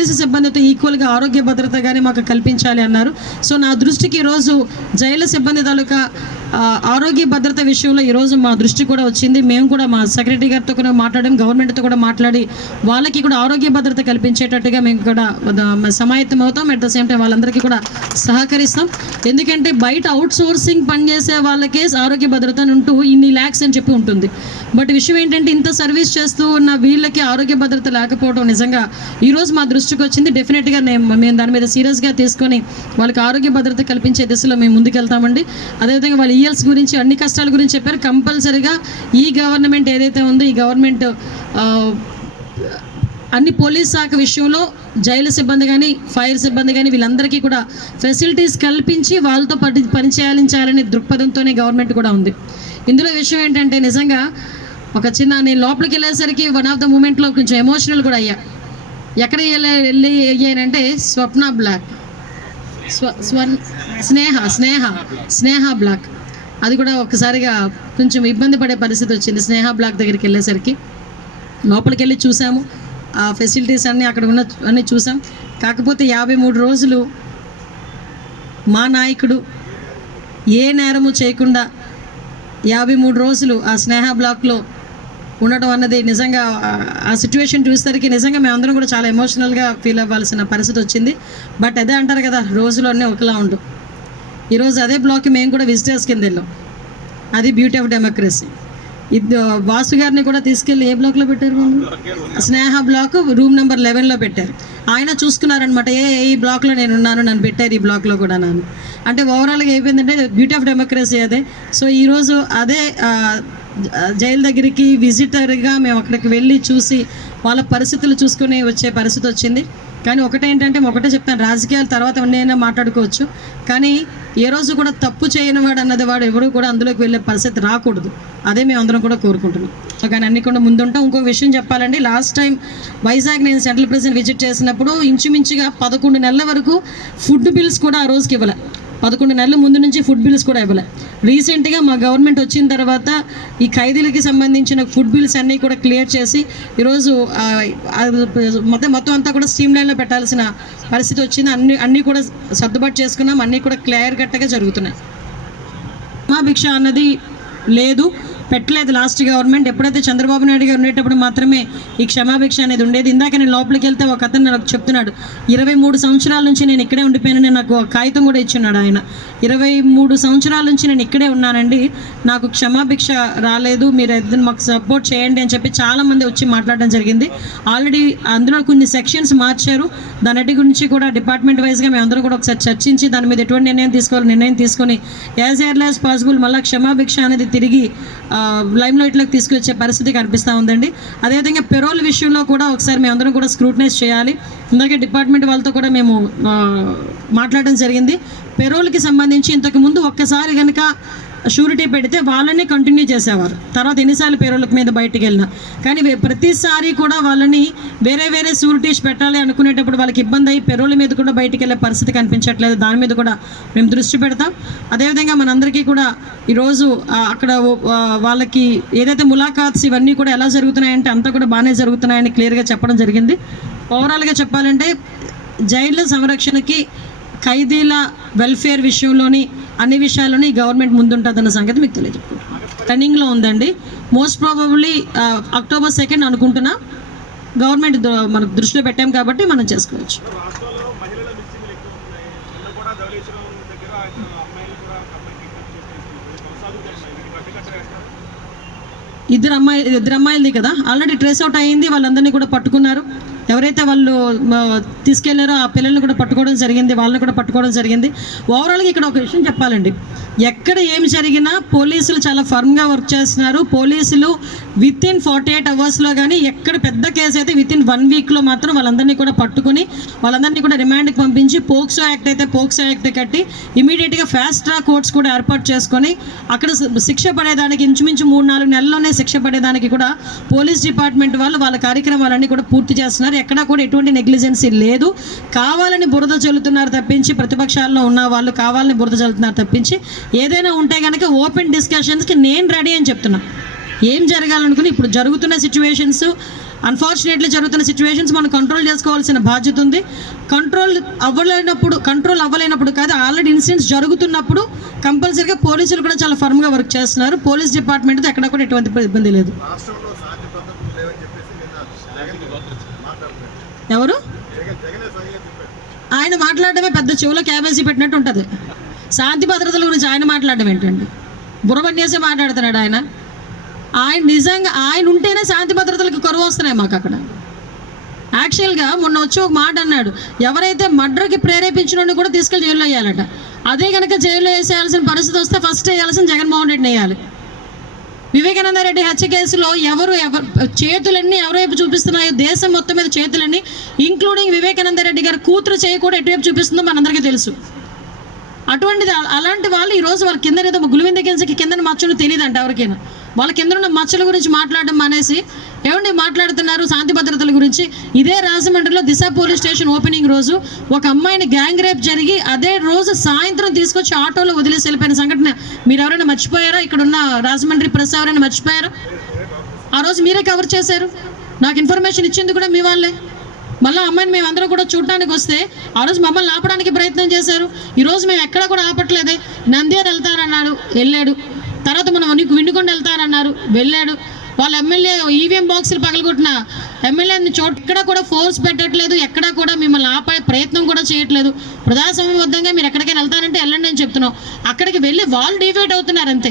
Police సిబ్బందితో ఈక్వల్గా ఆరోగ్య భద్రత కానీ మాకు కల్పించాలి అన్నారు. సో నా దృష్టికి ఈరోజు జైలు సిబ్బంది తాలూకా ఆరోగ్య భద్రత విషయంలో ఈరోజు మా దృష్టి కూడా వచ్చింది. మేము కూడా మా సెక్రటరీ గారితో కూడా మాట్లాడడం గవర్నమెంట్తో కూడా మాట్లాడి వాళ్ళకి కూడా ఆరోగ్య భద్రత కల్పించేటట్టుగా మేము కూడా సమాయత్తం అవుతాం. అట్ ద సేమ్ టైం వాళ్ళందరికీ కూడా సహకరిస్తాం. ఎందుకంటే బయట అవుట్ సోర్సింగ్ పనిచేసే వాళ్ళకే ఆరోగ్య భద్రత ఉంటూ ఇన్ని ల్యాక్స్ అని చెప్పి ఉంటుంది. బట్ విషయం ఏంటంటే ఇంత సర్వీస్ చేస్తూ ఉన్న వీళ్ళకి ఆరోగ్య భద్రత లేకపోవడం నిజంగా ఈరోజు మా దృష్టి దృష్టికి వచ్చింది. డెఫినెట్గా నేను మేము దాని మీద సీరియస్గా తీసుకొని వాళ్ళకి ఆరోగ్య భద్రత కల్పించే దిశలో మేము ముందుకెళ్తామండి. అదేవిధంగా వాళ్ళ ఈఎల్స్ గురించి అన్ని కష్టాల గురించి చెప్పారు. కంపల్సరీగా ఈ గవర్నమెంట్ ఏదైతే ఉందో ఈ గవర్నమెంట్ అన్ని పోలీస్ శాఖ విషయంలో జైలు సిబ్బంది కానీ ఫైర్ సిబ్బంది కానీ వీళ్ళందరికీ కూడా ఫెసిలిటీస్ కల్పించి వాళ్ళతో పని పనిచేయాలించాలనే దృక్పథంతోనే గవర్నమెంట్ కూడా ఉంది. ఇందులో విషయం ఏంటంటే నిజంగా ఒక చిన్న నేను లోపలికి వెళ్ళేసరికి వన్ ఆఫ్ ద మూమెంట్లో కొంచెం ఎమోషనల్ కూడా అయ్యా. ఎక్కడ వెళ్ళి వెళ్ళి అయ్యానంటే స్వప్న బ్లాక్. స్వ స్వన్ స్నేహ స్నేహ స్నేహ బ్లాక్. అది కూడా ఒక్కసారిగా కొంచెం ఇబ్బంది పడే పరిస్థితి వచ్చింది. స్నేహ బ్లాక్ దగ్గరికి వెళ్ళేసరికి లోపలికి వెళ్ళి చూసాము. ఆ ఫెసిలిటీస్ అన్నీ అక్కడ ఉన్న అన్నీ చూసాం. కాకపోతే యాభై మూడు రోజులు మా నాయకుడు ఏ నేరము చేయకుండా యాభై మూడు రోజులు ఆ స్నేహ బ్లాక్లో ఉండటం అన్నది నిజంగా ఆ- సిచ్యువేషన్ చూసేసరికి నిజంగా మేమందరం కూడా చాలా ఎమోషనల్గా ఫీల్ అవ్వాల్సిన పరిస్థితి వచ్చింది. బట్ అదే అంటారు కదా రోజులు అన్నీ ఒకలా ఉండు. ఈరోజు అదే బ్లాక్కి మేము కూడా విజిటర్స్ కింద వెళ్ళాం. అది బ్యూటీ ఆఫ్ డెమోక్రసీ ఇది వాసు గారిని కూడా తీసుకెళ్ళి ఏ బ్లాక్లో పెట్టారు స్నేహ బ్లాక్ రూమ్ నెంబర్ లెవెన్లో పెట్టారు. ఆయన చూసుకున్నారనమాట ఏ ఈ బ్లాక్లో నేను ఉన్నాను నన్ను పెట్టారు ఈ బ్లాక్లో కూడా నన్ను. అంటే ఓవరాల్గా అయిపోయిందంటే బ్యూటీ ఆఫ్ డెమోక్రసీ అదే. సో ఈరోజు అదే జైలు దగ్గరికి విజిటర్గా మేము అక్కడికి వెళ్ళి చూసి వాళ్ళ పరిస్థితులు చూసుకుని వచ్చే పరిస్థితి వచ్చింది. కానీ ఒకటేంటంటే ఒకటే చెప్తాను రాజకీయాల తర్వాత ఉన్నైనా మాట్లాడుకోవచ్చు. కానీ ఏ రోజు కూడా తప్పు చేయని వాడు అన్నది వాడు ఎవరు కూడా అందులోకి వెళ్ళే పరిస్థితి రాకూడదు. అదే మేము అందరం కూడా కోరుకుంటున్నాం. సో కానీ అన్ని కూడా ముందుంటాం. ఇంకో విషయం చెప్పాలండి లాస్ట్ టైం వైజాగ్ నేను సెంట్రల్ ప్రెసిడెంట్ విజిట్ చేసినప్పుడు ఇంచుమించుగా పదకొండు నెలల వరకు ఫుడ్ బిల్స్ కూడా ఆ రోజుకి ఇవ్వలే. పదకొండు నెలల ముందు నుంచి ఫుడ్ బిల్స్ కూడా ఇవ్వలే. రీసెంట్గా మా గవర్నమెంట్ వచ్చిన తర్వాత ఈ ఖైదీలకి సంబంధించిన ఫుడ్ బిల్స్ అన్నీ కూడా క్లియర్ చేసి ఈరోజు మొత్తం మొత్తం అంతా కూడా స్ట్రీమ్ లైన్లో పెట్టాల్సిన పరిస్థితి వచ్చింది. అన్ని అన్నీ కూడా సర్దుబాటు చేసుకున్నాం. అన్నీ కూడా క్లియర్ కట్టగా జరుగుతున్నాయి. క్షమాభిక్ష అన్నది లేదు. పెట్టలేదు లాస్ట్ గవర్నమెంట్. ఎప్పుడైతే చంద్రబాబు నాయుడు గారు ఉండేటప్పుడు మాత్రమే ఈ క్షమాభిక్ష అనేది ఉండేది. ఇందాక నేను లోపలికి వెళ్తే ఒక అతను నాకు చెప్తున్నాడు ఇరవై మూడు సంవత్సరాల నుంచి నేను ఇక్కడే ఉండిపోయానని నాకు ఒక కాగితం కూడా ఇచ్చున్నాడు ఆయన. ఇరవై మూడు సంవత్సరాల నుంచి నేను ఇక్కడే ఉన్నానండి. నాకు క్షమాభిక్ష రాలేదు. మీరు ఏదైనా మాకు సపోర్ట్ చేయండి అని చెప్పి చాలామంది వచ్చి మాట్లాడడం జరిగింది. ఆల్రెడీ అందులో కొన్ని సెక్షన్స్ మార్చారు. దాని గురించి కూడా డిపార్ట్మెంట్ వైజ్గా మేము అందరం కూడా ఒకసారి చర్చించి దాని మీద ఎటువంటి నిర్ణయం తీసుకోవాలి నిర్ణయం తీసుకొని యాజ్ ఎర్లీ యాజ్ పాసిబుల్ మళ్ళీ క్షమాభిక్ష అనేది తిరిగి లైమ్ లైట్లోకి తీసుకొచ్చే పరిస్థితి కనిపిస్తూ ఉందండి. అదేవిధంగా పెరోల్ విషయంలో కూడా ఒకసారి మేము అందరం కూడా స్క్రూటనైజ్ చేయాలి. ఇందాకే డిపార్ట్మెంట్ వాళ్ళతో కూడా మేము మాట్లాడడం జరిగింది. పెరోల్కి సంబంధించి ఇంతకు ముందు ఒక్కసారి కనుక షూరిటీ పెడితే వాళ్ళని కంటిన్యూ చేసేవారు. తర్వాత ఎన్నిసార్లు పేరోళ్ళకి మీద బయటికి వెళ్ళినా. కానీ ప్రతిసారి కూడా వాళ్ళని వేరే వేరే షూరిటీస్ పెట్టాలి అనుకునేటప్పుడు వాళ్ళకి ఇబ్బంది అయ్యి పెరోల మీద కూడా బయటికి వెళ్ళే పరిస్థితి కనిపించట్లేదు. దాని మీద కూడా మేము దృష్టి పెడతాం. అదేవిధంగా మనందరికీ కూడా ఈరోజు అక్కడ వాళ్ళకి ఏదైతే ములాఖాత్స్ ఇవన్నీ కూడా ఎలా జరుగుతున్నాయంటే అంతా కూడా బాగానే జరుగుతున్నాయని క్లియర్గా చెప్పడం జరిగింది. ఓవరాల్గా చెప్పాలంటే జైళ్ళ సంరక్షణకి ఖైదీల వెల్ఫేర్ విషయంలోని అన్ని విషయాల్లోని గవర్నమెంట్ ముందుంటుందన్న సంగతి మీకు తెలియజెప్పుకుంటున్నాను రన్నింగ్లో ఉందండి. మోస్ట్ ప్రాబబ్లీ అక్టోబర్ సెకండ్ అనుకుంటున్నా గవర్నమెంట్ మనకు దృష్టిలో పెట్టాం కాబట్టి మనం చేసుకోవచ్చు. ఇద్దరు అమ్మాయి ఇద్దరు అమ్మాయిలది కదా? ఆల్రెడీ ట్రేస్ అవుట్ అయ్యింది వాళ్ళందరినీ కూడా పట్టుకున్నారు. ఎవరైతే వాళ్ళు తీసుకెళ్ళారో ఆ పిల్లల్ని కూడా పట్టుకోవడం జరిగింది వాళ్ళని కూడా పట్టుకోవడం జరిగింది. ఓవరాల్గా ఇక్కడ ఒక విషయం చెప్పాలండి. ఎక్కడ ఏమి జరిగినా పోలీసులు చాలా ఫర్మ్గా వర్క్ చేస్తున్నారు. పోలీసులు విత్ ఇన్ ఫార్టీ ఎయిట్ అవర్స్లో కానీ ఎక్కడ పెద్ద కేసు అయితే విత్ ఇన్ వన్ వీక్లో మాత్రం వాళ్ళందరినీ కూడా పట్టుకుని వాళ్ళందరినీ కూడా రిమాండ్కి పంపించి పోక్సో యాక్ట్ అయితే పోక్సో యాక్ట్ కట్టి ఇమీడియట్గా ఫాస్ట్ ట్రాక్ కోర్ట్స్ కూడా ఏర్పాటు చేసుకొని అక్కడ శిక్ష పడేదానికి ఇంచుమించు మూడు నాలుగు నెలల్లోనే శిక్ష పడేదానికి కూడా పోలీస్ డిపార్ట్మెంట్ వాళ్ళు వాళ్ళ కార్యక్రమాలన్నీ కూడా పూర్తి చేస్తున్నారు. ఎక్కడా కూడా ఎటువంటి నెగ్లిజెన్సీ లేదు. కావాలని బురద చల్లుతున్నారు తప్పించి ప్రతిపక్షాల్లో ఉన్న వాళ్ళు కావాలని బురద చల్లుతున్నారు తప్పించి ఏదైనా ఉంటే కనుక ఓపెన్ డిస్కషన్స్కి నేను రెడీ అని చెప్తున్నా. ఏం జరగాలనుకుని ఇప్పుడు జరుగుతున్న సిచ్యువేషన్స్ అన్ఫార్చునేట్లీ జరుగుతున్న సిచ్యువేషన్స్ మనం కంట్రోల్ చేసుకోవాల్సిన బాధ్యత ఉంది. కంట్రోల్ అవ్వలేనప్పుడు కంట్రోల్ అవ్వలేనప్పుడు కాదు ఆల్రెడీ ఇన్సిడెంట్స్ జరుగుతున్నప్పుడు కంపల్సరీగా పోలీసులు కూడా చాలా ఫర్మ్గా వర్క్ చేస్తున్నారు. పోలీస్ డిపార్ట్మెంట్తో ఎక్కడ కూడా ఎటువంటి ఇబ్బంది లేదు. ఎవరు? ఆయన మాట్లాడడమే పెద్ద చెవులో క్యాబేజీ పెట్టినట్టు ఉంటుంది. శాంతి భద్రతల గురించి ఆయన మాట్లాడడం ఏంటండి? బుర్రబన్నేసే మాట్లాడుతున్నాడు ఆయన. ఆయన నిజంగా ఆయన ఉంటేనే శాంతి భద్రతలకు కరువు వస్తున్నాయి మాకు అక్కడ. యాక్చువల్గా మొన్న వచ్చి ఒక మాట అన్నాడు. ఎవరైతే మర్డర్కి ప్రేరేపించిన కూడా తీసుకెళ్ళి జైల్లో వేయాలట. అదే కనుక జైల్లో వేసేయాల్సిన పరిస్థితి వస్తే ఫస్ట్ వేయాల్సిన జగన్మోహన్ రెడ్డిని వేయాలి. వివేకానంద రెడ్డి హత్య కేసులో ఎవరు ఎవరు చేతులన్నీ ఎవరైపు చూపిస్తున్నాయో దేశం మొత్తం మీద చేతులన్నీ ఇంక్లూడింగ్ వివేకానంద రెడ్డి గారి కూతురు చేయకూడదు కూడా ఎటువైపు చూపిస్తుందో మనందరికీ తెలుసు. అటువంటిది అలాంటి వాళ్ళు ఈ రోజు వాళ్ళ కింద ఏదో గులివింద కిందకి కింద మచ్చలు తెలియదంట ఎవరికైనా. వాళ్ళ కింద ఉన్న మచ్చల గురించి మాట్లాడడం మానేసి ఏమండి మాట్లాడుతున్నారు శాంతి భద్రతల గురించి? ఇదే రాజమండ్రిలో దిశ పోలీస్ స్టేషన్ ఓపెనింగ్ రోజు ఒక అమ్మాయిని గ్యాంగ్ రేప్ జరిగి అదే రోజు సాయంత్రం తీసుకొచ్చి ఆటోలో వదిలేసి వెళ్ళిపోయిన సంఘటన. మీరు ఎవరైనా మర్చిపోయారా? ఇక్కడ ఉన్న రాజమండ్రి ప్రెస్ ఎవరైనా మర్చిపోయారా? ఆ రోజు మీరే కవర్ చేశారు. నాకు ఇన్ఫర్మేషన్ ఇచ్చింది కూడా మీ వాళ్ళే. మళ్ళీ అమ్మాయిని మేము అందరూ కూడా చూడటానికి వస్తే ఆ రోజు మమ్మల్ని ఆపడానికి ప్రయత్నం చేశారు. ఈరోజు మేము ఎక్కడ కూడా ఆపట్లేదే. నంద్యాల వెళ్తారన్నాడు వెళ్ళాడు. తర్వాత మనం నీకు విండుకొండ వెళ్తారన్నారు వెళ్ళాడు. వాళ్ళ ఎమ్మెల్యే ఈవీఎం బాక్సులు పగలగొట్టిన ఎమ్మెల్యేని చోటు ఎక్కడ కూడా ఫోర్స్ పెట్టట్లేదు ఎక్కడ కూడా మిమ్మల్ని ఆపే ప్రయత్నం కూడా చేయట్లేదు. ప్రజాస్వామ్యబద్ధంగా మీరు ఎక్కడికైనా వెళ్తారంటే వెళ్ళండి అని చెప్తున్నాం. అక్కడికి వెళ్ళి వాళ్ళు డిఫైట్ అవుతున్నారు అంతే.